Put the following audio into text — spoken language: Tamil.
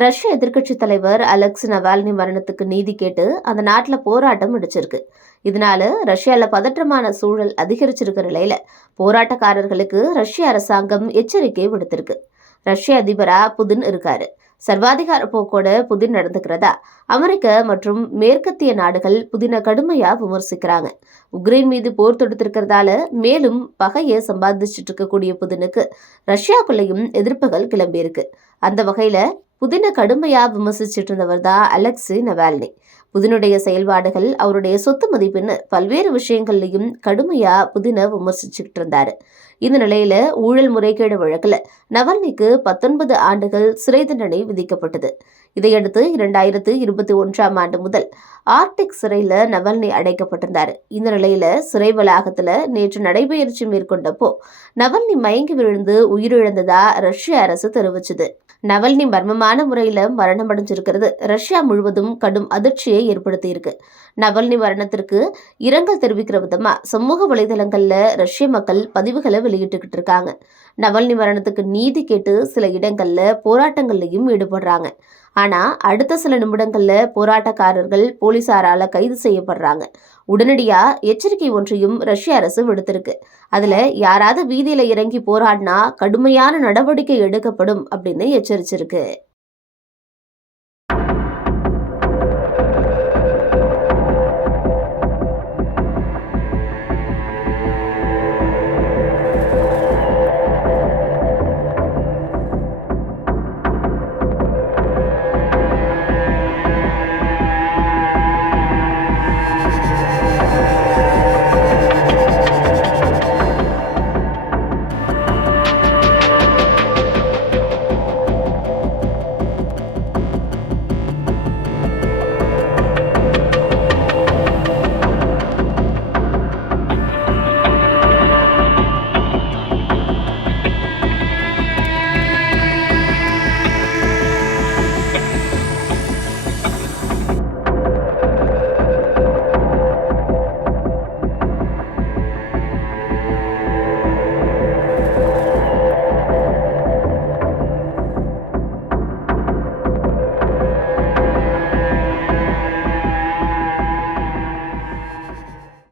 ரஷ்ய எதிர்க்கட்சி தலைவர் அலெக்ஸ் நவால்னி மரணத்துக்கு நீதி கேட்டு அந்த நாட்டுல போராட்டம் வெடிச்சிருக்கு. இதனால ரஷ்யால பதற்றமான சூழல் அதிகரிச்சிருக்கிற நிலையில போராட்டக்காரர்களுக்கு ரஷ்ய அரசாங்கம் எச்சரிக்கை விடுத்திருக்கு. ரஷ்ய அதிபரா புதின் இருக்காரு. சர்வாதிகார போக்கோட புதின் நடந்துக்கிறதா அமெரிக்க மற்றும் மேற்கத்திய நாடுகள் புதினை கடுமையா விமர்சிக்கிறாங்க. உக்ரைன் மீது போர் தொடுத்திருக்கிறதால மேலும் பகையை சம்பாதிச்சுட்டு இருக்கக்கூடிய புதினுக்கு ரஷ்யாக்குள்ளேயும் எதிர்ப்புகள் கிளம்பியிருக்கு. அந்த வகையில புதினை கடுமையா விமர்சிச்சுட்டு இருந்தவர் தான் அலெக்சி நவால்னி. புதினுடைய செயல்பாடுகள், அவருடைய சொத்து மதிப்புன்னு பல்வேறு விஷயங்கள்லையும் கடுமையா புதினை விமர்சிச்சுக்கிட்டு இருந்தாரு. இந்த நிலையில ஊழல் முறைகேடு வழக்குல நவல்னிக்கு 19 ஆண்டுகள் சிறை தண்டனை விதிக்கப்பட்டது. இதையடுத்து 2021 முதல் ஆர்டிக் சிறையில நவல்னி அடைக்கப்பட்டிருந்தாரு. இந்த நிலையில சிறை வளாகத்துல நேற்று நடைபயிற்சி மேற்கொண்டப்போ நவல்னி மயங்கி விழுந்து உயிரிழந்ததா ரஷ்ய அரசு தெரிவிச்சது. நவல்னி மர்மமான முறையில மரணம் அடைஞ்சிருக்கிறது ரஷ்யா முழுவதும் கடும் அதிர்ச்சியை ஏற்படுத்தியிருக்கு. நவல்னி மரணத்திற்கு இரங்கல் தெரிவிக்கிற விதமா சமூக வலைதளங்கள்ல ரஷ்ய மக்கள் பதிவுகளை வெளியிட்டுக்கிட்டு இருக்காங்க. நவல்னி மரணத்துக்கு நீதி கேட்டு சில இடங்கள்ல போராட்டங்கள்லையும் ஈடுபடுறாங்க. ஆனா அடுத்த சில நிமிடங்கள்ல போராட்டக்காரர்கள் போலீசாரால கைது செய்யப்படுறாங்க. உடனடியா எச்சரிக்கை ஒன்றையும் ரஷ்ய அரசு விடுத்திருக்கு. அதுல யாராவது வீதியில இறங்கி போராடினா கடுமையான நடவடிக்கை எடுக்கப்படும் அப்படின்னு எச்சரிச்சிருக்கு.